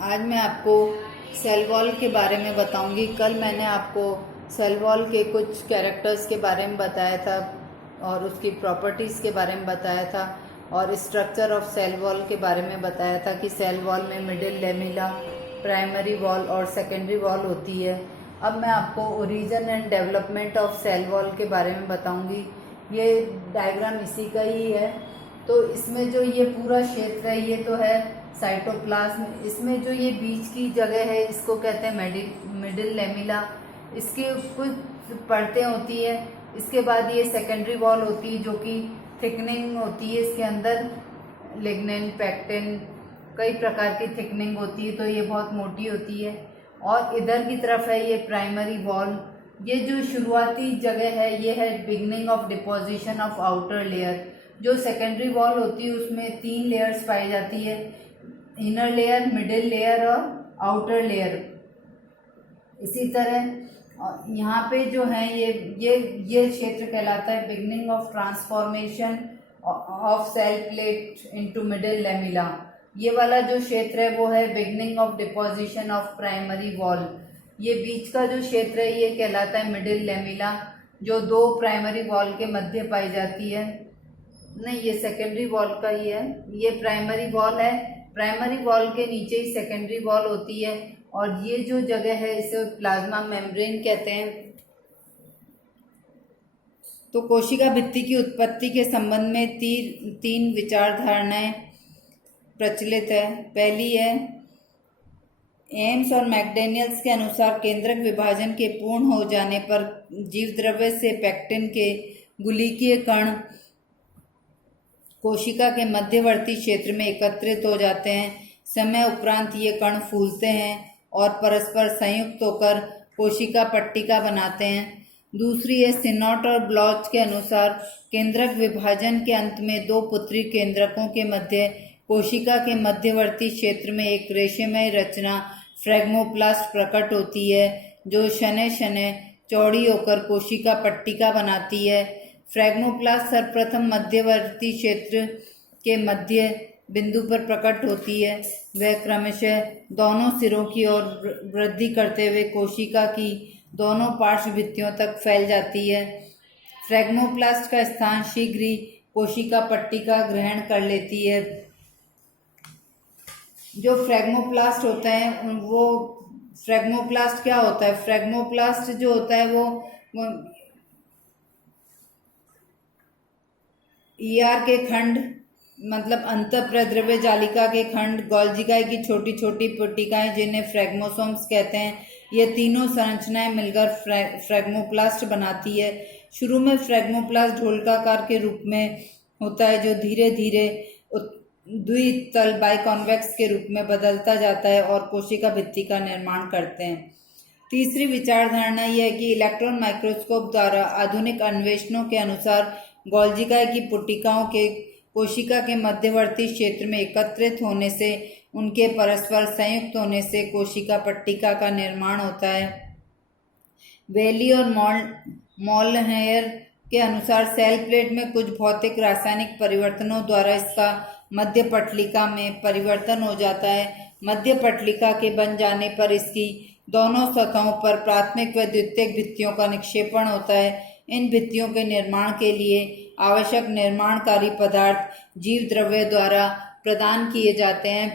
आज मैं आपको सेल वॉल के बारे में बताऊंगी। कल मैंने आपको सेल वॉल के कुछ कैरेक्टर्स के बारे में बताया था और उसकी प्रॉपर्टीज़ के बारे में बताया था और स्ट्रक्चर ऑफ सेल वॉल के बारे में बताया था कि सेल वॉल में मिडिल लेमिला, प्राइमरी वॉल और सेकेंडरी वॉल होती है। अब मैं आपको origin and development of cell wall के बारे में बताऊंगी। ये डायग्राम इसी का ही है। तो इसमें जो ये पूरा क्षेत्र है ये तो है साइटोप्लाज्म। इसमें जो ये बीच की जगह है इसको कहते हैं मिडिल लेमिला। इसकी कुछ परतें होती है। इसके बाद ये सेकेंडरी वॉल होती है जो कि थिकनिंग होती है। इसके अंदर लिग्निन, पैक्टिन, कई प्रकार की थिकनिंग होती है, तो ये बहुत मोटी होती है। और इधर की तरफ है ये प्राइमरी वॉल। ये जो शुरुआती जगह है ये है beginning of deposition of outer layer. जो सेकेंडरी वॉल होती है उसमें 3 लेयर्स पाई जाती है, इनर लेयर, मिडिल लेयर और आउटर लेयर। इसी तरह यहाँ पे जो है ये क्षेत्र कहलाता है beginning of transformation of cell plate into middle lamella. ये वाला जो क्षेत्र है वो है beginning of deposition of primary wall. ये बीच का जो क्षेत्र है ये कहलाता है मिडिल लेमिला, जो 2 प्राइमरी वॉल के मध्य पाई जाती है। नहीं, ये सेकेंडरी वॉल का ही है। ये प्राइमरी वॉल है। प्राइमरी वॉल के नीचे ही सेकेंडरी वॉल होती है और ये जो जगह है इसे प्लाज्मा मेम्ब्रेन कहते हैं। तो कोशिका भित्ति की उत्पत्ति के संबंध में 3 विचारधारणाएं प्रचलित है। पहली है एम्स और मैकडेनियल्स के अनुसार केंद्रक विभाजन के पूर्ण हो जाने पर जीव द्रव्य से पैक्टिन के गुलिकीय कण कोशिका के मध्यवर्ती क्षेत्र में एकत्रित हो जाते हैं। समय उपरांत ये कण फूलते हैं और परस्पर संयुक्त होकर कोशिका पट्टिका बनाते हैं। दूसरी है सिनॉट और ब्लॉच के अनुसार केंद्रक विभाजन के अंत में 2 पुत्री केंद्रकों के मध्य कोशिका के मध्यवर्ती क्षेत्र में एक रेशेमय रचना फ्रेगमोप्लास्ट प्रकट होती है, जो शनय शनय चौड़ी होकर कोशिका पट्टिका बनाती है। फ्रेगमोप्लास्ट सर्वप्रथम मध्यवर्ती क्षेत्र के मध्य बिंदु पर प्रकट होती है। वह क्रमशः दोनों सिरों की ओर वृद्धि करते हुए कोशिका की दोनों पार्श्व भित्तियों तक फैल जाती है। फ्रेगमोप्लास्ट का स्थान शीघ्र ही कोशिका पट्टिका ग्रहण कर लेती है। जो फ्रेगमोप्लास्ट होता है वो फ्रेगमोप्लास्ट क्या होता है? फ्रेगमोप्लास्ट जो होता है वो ईआर के खंड, मतलब अंतःप्रद्रव्य जालिका के खंड, गोल्जिकाई की छोटी छोटी पट्टिकाएं जिन्हें फ्रेगमोसोम्स कहते हैं, ये तीनों संरचनाएं मिलकर फ्रेगमोप्लास्ट बनाती है। शुरू में फ्रेगमोप्लास्ट ढोलकाकार के रूप में होता है, जो धीरे धीरे द्वितल बाइकॉन्वेक्स के रूप में बदलता जाता है और कोशिका भित्ति का निर्माण करते हैं। तीसरी विचारधारणा यह है कि इलेक्ट्रॉन माइक्रोस्कोप द्वारा आधुनिक अन्वेषणों के अनुसार गोल्जिकाई की पुटिकाओं के कोशिका के मध्यवर्ती क्षेत्र में एकत्रित होने से, उनके परस्पर संयुक्त होने से कोशिका पट्टिका का निर्माण होता है। वेली और मॉलहेयर के अनुसार सेल प्लेट में कुछ भौतिक रासायनिक परिवर्तनों द्वारा इसका मध्य पटलिका में परिवर्तन हो जाता है। मध्य पटलिका के बन जाने पर इसकी दोनों सतहों पर प्राथमिक व द्वितीयक भित्तियों का निक्षेपण होता है। इन भित्तियों के निर्माण के लिए आवश्यक निर्माणकारी पदार्थ जीव द्रव्य द्वारा प्रदान किए जाते हैं।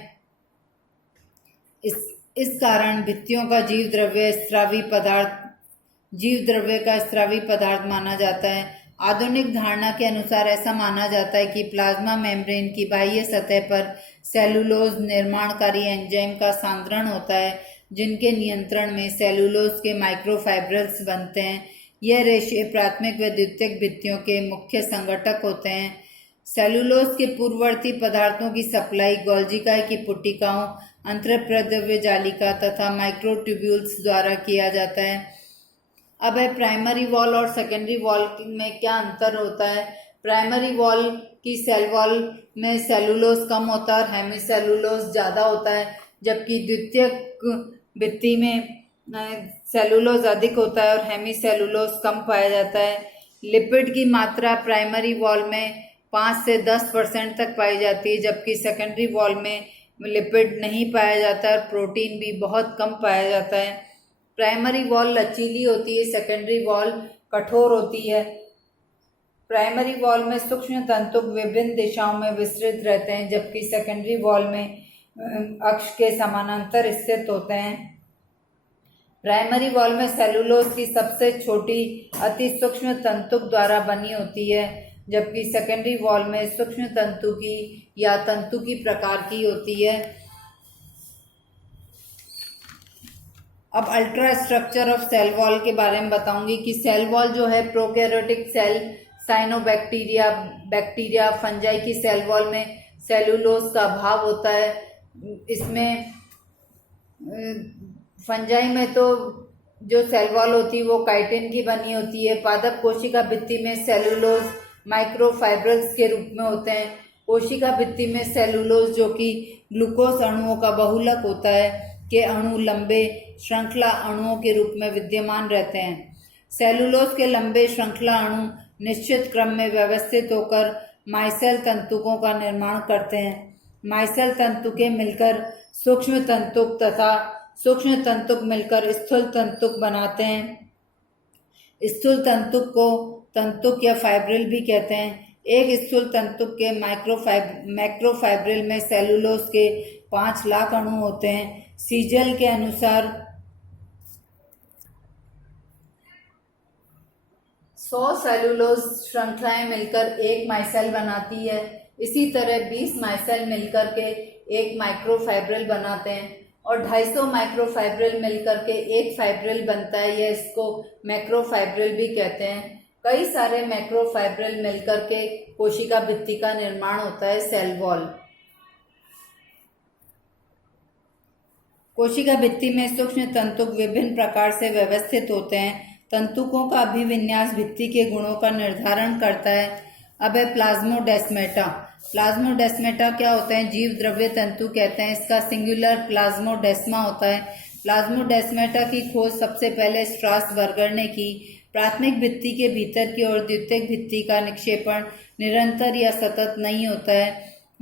इस कारण भित्तियों का जीव द्रव्य का स्रावी पदार्थ माना जाता है। आधुनिक धारणा के अनुसार ऐसा माना जाता है कि प्लाज्मा मेम्ब्रेन की बाह्य सतह पर सेलुलोज निर्माणकारी एंजाइम का सांद्रण होता है, जिनके नियंत्रण में सेलुलोज के माइक्रोफाइब्रिल्स बनते हैं। यह रेशे प्राथमिक व द्वितीयक भित्तियों के मुख्य संगठक होते हैं। सेलुलोज के पूर्ववर्ती पदार्थों की सप्लाई गोल्जिकाई की पुटिकाओं, अंतःप्रद्रव्य जालिका तथा माइक्रोट्यूब्यूल्स द्वारा किया जाता है। अब है प्राइमरी वॉल और सेकेंडरी वॉल में क्या अंतर होता है। प्राइमरी वॉल की सेल वॉल में सेलुलोज कम होता है और हेमीसेलुलोज ज़्यादा होता है, जबकि द्वितीयक भित्ति में सेलुलोज अधिक होता है और हेमीसेलुलोज कम पाया जाता है। लिपिड की मात्रा प्राइमरी वॉल में 5 से 10% तक पाई जाती है, जबकि सेकेंडरी वॉल में लिपिड नहीं पाया जाता है और प्रोटीन भी बहुत कम पाया जाता है। प्राइमरी वॉल लचीली होती है, सेकेंडरी वॉल कठोर होती है। प्राइमरी वॉल में सूक्ष्म तंतुक विभिन्न दिशाओं में विस्तृत रहते हैं, जबकि सेकेंडरी वॉल में अक्ष के समानांतर स्थित होते हैं। प्राइमरी वॉल में सेलुलोज की सबसे छोटी अति सूक्ष्म तंतुक द्वारा बनी होती है, जबकि सेकेंडरी वॉल में सूक्ष्म तंतु की या तंतु की प्रकार की होती है। अब ultra structure of cell wall के बारे में बताऊंगी कि सेल वॉल जो है prokaryotic cell, cyanobacteria, bacteria, fungi की सेल वॉल में सेलुलोज का अभाव होता है। इसमें फंजाई में तो जो सेल वॉल होती है वो काइटिन की बनी होती है। पादप कोशिका भित्ति में सेलुलोज माइक्रोफाइब्रल्स के रूप में होते हैं। कोशिका भित्ति में सेलुलोज जो कि ग्लूकोज अणुओं का बहुलक होता है के अणु लंबे श्रृंखला अणुओं के रूप में विद्यमान रहते हैं। सेलुलोज के लंबे श्रृंखला अणु निश्चित क्रम में व्यवस्थित होकर माइसेल तंतुकों का निर्माण करते हैं। माइसेल तंतुकें मिलकर सूक्ष्म तंतुक तथा सूक्ष्म तंतुक मिलकर स्थूल तंतुक बनाते हैं। स्थूल तंतुक को तंतुक या फाइब्रिल भी कहते हैं। एक स्थूल तंतुक के मैक्रोफाइब्रिल में सेलुलोज के 5 लाख अणु होते हैं। सीजल के अनुसार 100 सेलुलोज श्रृंखलाएं मिलकर एक माइसेल बनाती है। इसी तरह 20 माइसेल मिलकर के एक माइक्रोफाइब्रिल बनाते हैं और 250 माइक्रोफाइब्रिल मिलकर के एक फाइब्रिल बनता है। यह इसको मैक्रोफाइब्रिल भी कहते हैं। कई सारे मैक्रोफाइब्रिल मिलकर के कोशिका भित्ति का निर्माण होता है, सेल वॉल। कोशिका भित्ति में सूक्ष्म तंतुक विभिन्न प्रकार से व्यवस्थित होते हैं। तंतुकों का अभिविन्यास भित्ति के गुणों का निर्धारण करता है। अब है प्लाज्मोडेस्मेटा। प्लाज्मोडेस्मेटा क्या होता है? जीव द्रव्य तंतु कहते हैं। इसका सिंगुलर प्लाज्मोडेस्मा होता है। प्लाज्मोडेस्मेटा की खोज सबसे पहले स्ट्रासबर्गर ने की। प्राथमिक भित्ति के भीतर की ओर द्वितीयक भित्ति का निक्षेपण निरंतर या सतत नहीं होता है,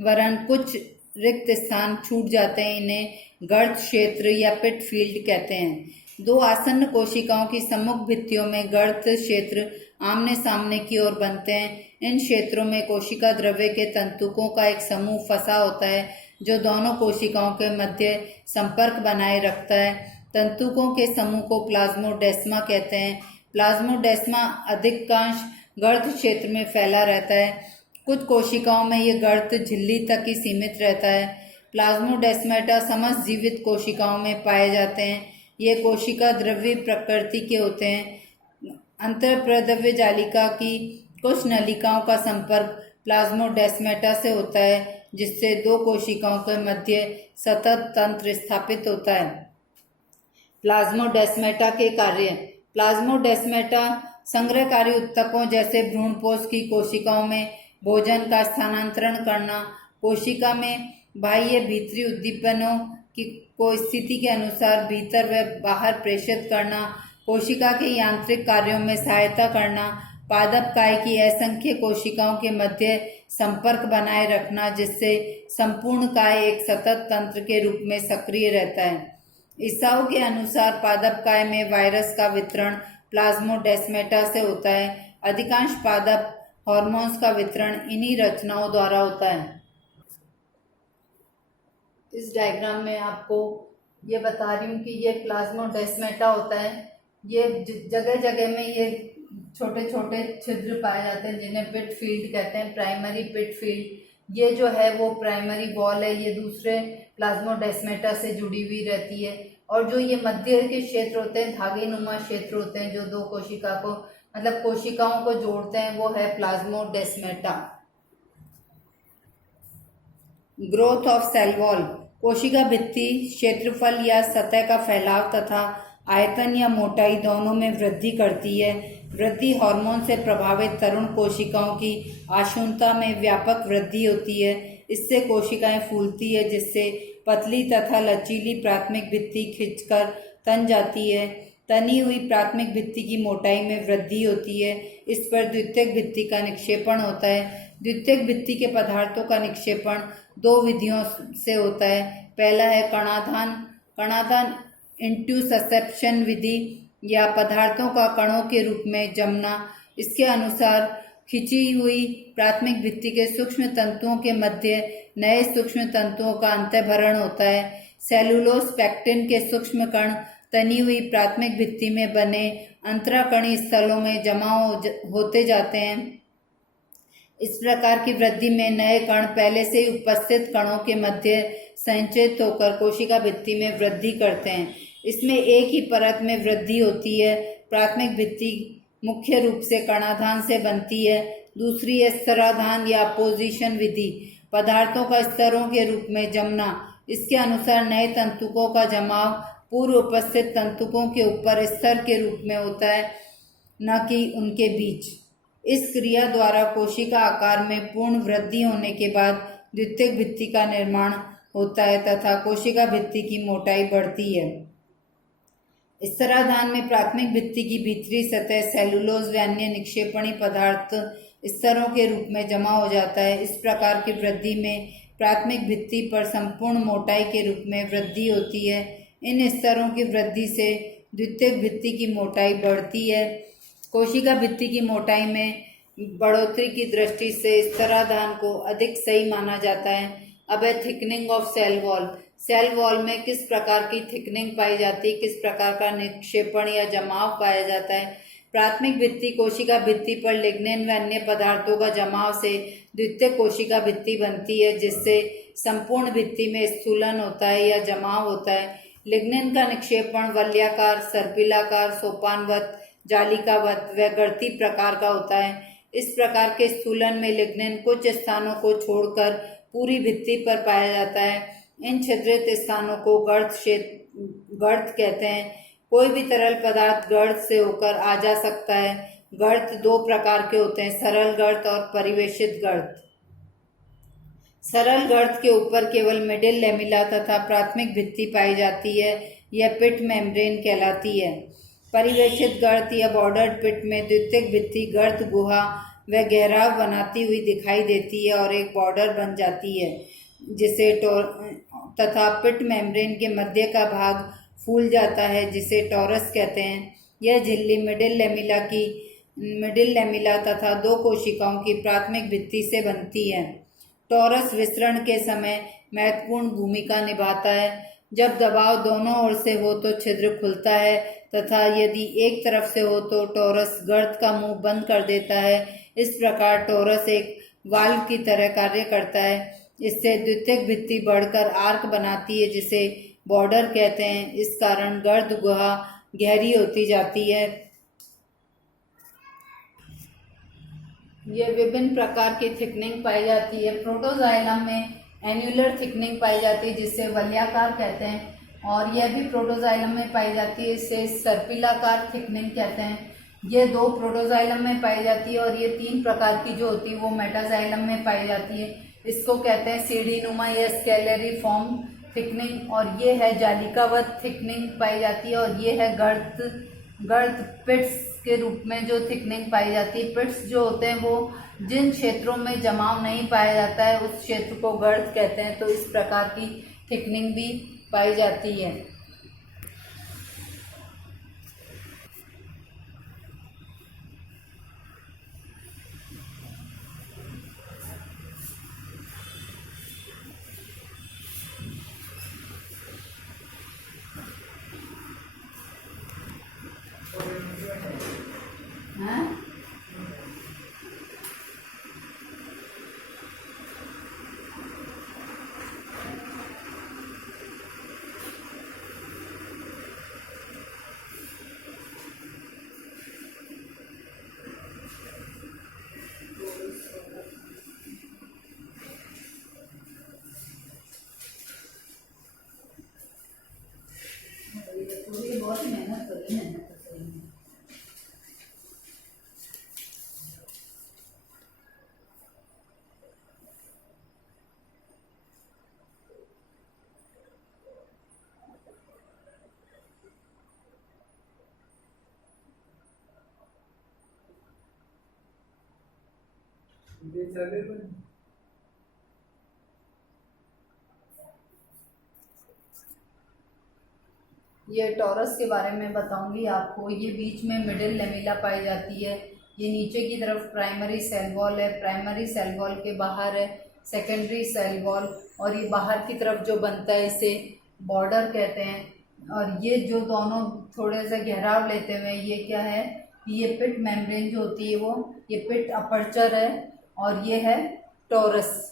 वरन कुछ रिक्त स्थान छूट जाते हैं। इन्हें गर्त क्षेत्र या पिट फील्ड कहते हैं। 2 आसन्न कोशिकाओं की सम्मुख भित्तियों में गर्त क्षेत्र आमने सामने की ओर बनते हैं। इन क्षेत्रों में कोशिका द्रव्य के तंतुकों का एक समूह फंसा होता है जो दोनों कोशिकाओं के मध्य संपर्क बनाए रखता है। तंतुकों के समूह को प्लाज्मोडेस्मा कहते हैं। प्लाज्मोडेस्मा अधिकांश गर्त क्षेत्र में फैला रहता है। कुछ कोशिकाओं में यह गर्त झिल्ली तक ही सीमित रहता है। प्लाज्मोडेस्मेटा समस्त जीवित कोशिकाओं में पाए जाते हैं। ये कोशिका द्रव्य प्रकृति के होते हैं। अंतःप्रद्रव्य जालिका की कुछ नलिकाओं का संपर्क प्लाज्मोडेस्मेटा से होता है, जिससे 2 कोशिकाओं के मध्य सतत तंत्र स्थापित होता है। प्लाज्मोडेस्मेटा के कार्य। प्लाज्मोडेस्मेटा संग्रहकारी ऊतकों जैसे भ्रूणपोष की कोशिकाओं में भोजन का स्थानांतरण करना, कोशिका में बाह्य भीतरी उद्दीपनों को स्थिति के अनुसार भीतर व बाहर प्रेषित करना, कोशिका के यांत्रिक कार्यों में सहायता करना, पादप काय की असंख्य कोशिकाओं के मध्य संपर्क बनाए रखना, जिससे संपूर्ण काय एक सतत तंत्र के रूप में सक्रिय रहता है। ईसाऊ के अनुसार पादप काय में वायरस का वितरण प्लाज्मोडेस्मेटा से होता है। अधिकांश पादप हार्मोन्स का वितरण इन्हीं रचनाओं द्वारा होता है। इस डायग्राम में आपको ये बता रही हूँ कि ये प्लाज्मोडेस्मेटा होता है। ये जगह जगह में ये छोटे छोटे छिद्र पाए जाते हैं जिन्हें पिट फील्ड कहते हैं, प्राइमरी पिट फील्ड। ये जो है वो प्राइमरी वॉल है, ये दूसरे प्लाज्मोडेस्मेटा से जुड़ी हुई रहती है। और जो ये मध्य के क्षेत्र होते हैं, धागे नुमा क्षेत्र होते हैं जो 2 कोशिका को मतलब कोशिकाओं को जोड़ते हैं, वो है plasmodesmata. Growth of cell wall. कोशिका भित्ति क्षेत्रफल या सतह का फैलाव तथा आयतन या मोटाई दोनों में वृद्धि करती है। वृद्धि हार्मोन से प्रभावित तरुण कोशिकाओं की आशुनता में व्यापक वृद्धि होती है। इससे कोशिकाएं फूलती है, जिससे पतली तथा लचीली प्राथमिक भित्ति खिंचकर तन जाती है। तनी हुई प्राथमिक भित्ति की मोटाई में वृद्धि होती है। इस पर द्वितीयक भित्ति का निक्षेपण होता है। द्वितीयक भित्ति के पदार्थों का निक्षेपण दो विधियों से होता है। पहला है कणाधान इंट्यूससेप्शन विधि या पदार्थों का कणों के रूप में जमना। इसके अनुसार खिंची हुई प्राथमिक भित्ति के सूक्ष्म तंतुओं के मध्य नए सूक्ष्म तंतुओं का अंतःभरण होता है। सेलुलोज पेक्टिन के सूक्ष्म कण तनी हुई प्राथमिक भित्ति में बने अंतराकणीय स्थलों में जमा होते जाते हैं। इस प्रकार की वृद्धि में नए कण पहले से ही उपस्थित कणों के मध्य संचित होकर कोशिका भित्ति में वृद्धि करते हैं। इसमें एक ही परत में वृद्धि होती है। प्राथमिक भित्ति मुख्य रूप से कणाधान से बनती है। दूसरी है स्तराधान या पोजीशन विधि, पदार्थों का स्तरों के रूप में जमना। इसके अनुसार नए तंतुकों का जमाव पूर्व उपस्थित तंतुकों के ऊपर स्तर के रूप में होता है, न कि उनके बीच। इस क्रिया द्वारा कोशिका आकार में पूर्ण वृद्धि होने के बाद द्वितीयक भित्ति का निर्माण होता है तथा कोशिका भित्ति की मोटाई बढ़ती है। स्तराधान में प्राथमिक भित्ति की भीतरी सतह सेलुलोज व अन्य निक्षेपणी पदार्थ स्तरों के रूप में जमा हो जाता है। इस प्रकार की वृद्धि में प्राथमिक भित्ति पर संपूर्ण मोटाई के रूप में वृद्धि होती है। इन स्तरों की वृद्धि से द्वितीयक भित्ति की मोटाई बढ़ती है। कोशिका भित्ति की मोटाई में बढ़ोतरी की दृष्टि से स्तराधान को अधिक सही माना जाता है। अब है thickening of cell wall. Cell wall में किस प्रकार की थिकनिंग पाई जाती है, किस प्रकार का निक्षेपण या जमाव पाया जाता है। प्राथमिक भित्ति कोशिका भित्ति पर लिग्निन व अन्य पदार्थों का जमाव से द्वितीयक कोशिका भित्ति बनती है, जिससे संपूर्ण भित्ति में स्थूलन होता है या जमाव होता है। लिग्निन का निक्षेपण वलयाकार, सर्पिलाकार, सोपानवत, जालिकावत व गर्ती प्रकार का होता है। इस प्रकार के स्थूलन में लिग्निन कुछ स्थानों को छोड़कर पूरी भित्ति पर पाया जाता है। इन छिद्रित स्थानों को गर्त कहते हैं। कोई भी तरल पदार्थ गर्त से होकर आ जा सकता है। गर्त दो प्रकार के होते हैं, सरल गर्त और परिवेशित गर्त। सरल गर्त के ऊपर केवल मिडिल लेमिला तथा प्राथमिक भित्ति पाई जाती है। यह पिट मेम्ब्रेन कहलाती है। परिवेशित गर्त या बॉर्डर्ड पिट में द्वितीयक भित्ति गर्त गुहा व घेराव बनाती हुई दिखाई देती है और एक बॉर्डर बन जाती है, जिसे तथा पिट मेम्ब्रेन के मध्य का भाग फूल जाता है, जिसे टॉरस कहते हैं। यह झिल्ली मिडिल लेमिला तथा दो कोशिकाओं की प्राथमिक भित्ति से बनती है। टॉरस विसरण के समय महत्वपूर्ण भूमिका निभाता है। जब दबाव दोनों ओर से हो तो छिद्र खुलता है तथा यदि एक तरफ से हो तो टॉरस गर्त का मुंह बंद कर देता है। इस प्रकार टॉरस एक वाल्व की तरह कार्य करता है। इससे द्वितीयक भित्ति बढ़कर आर्क बनाती है, जिसे बॉर्डर कहते हैं। इस कारण गर्त गुहा गहरी होती जाती है। यह विभिन्न प्रकार की थिकनिंग पाई जाती है। प्रोटोजाइलम में एन्युलर थिकनिंग पाई जाती है, जिसे वलयाकार कहते हैं, और यह भी प्रोटोजाइलम में पाई जाती है। इसे सर्पिलाकार थिकनिंग कहते हैं। ये दो प्रोटोजाइलम में पाई जाती है और ये तीन प्रकार की जो होती है वो मेटाजाइलम में पाई जाती है। इसको कहते हैं सीढ़ी नुमा या स्केलरी फॉर्म थिकनिंग, और ये है जालिकावत थिकनिंग पाई जाती है, और ये है गर्त पिट्स के रूप में जो थिकनिंग पाई जाती है। पिट्स जो होते हैं वो जिन क्षेत्रों में जमाव नहीं पाया जाता है उस क्षेत्र को गर्त कहते हैं। तो इस प्रकार की थिकनिंग भी पाई जाती है। हाँ? ये बहुत मेहनत करी है। ये टॉरस के बारे में बताऊंगी आपको। ये बीच में मिडिल लेमिला पाई जाती है। ये नीचे की तरफ प्राइमरी सेल वॉल है, प्राइमरी सेल वॉल के बाहर है सेकेंडरी सेल वॉल, और ये बाहर की तरफ जो बनता है इसे बॉर्डर कहते हैं। और ये जो दोनों थोड़े से घेराव लेते हुए ये क्या है, ये पिट मेम्ब्रेन जो होती है वो, ये पिट अपर्चर है और ये है टॉरस।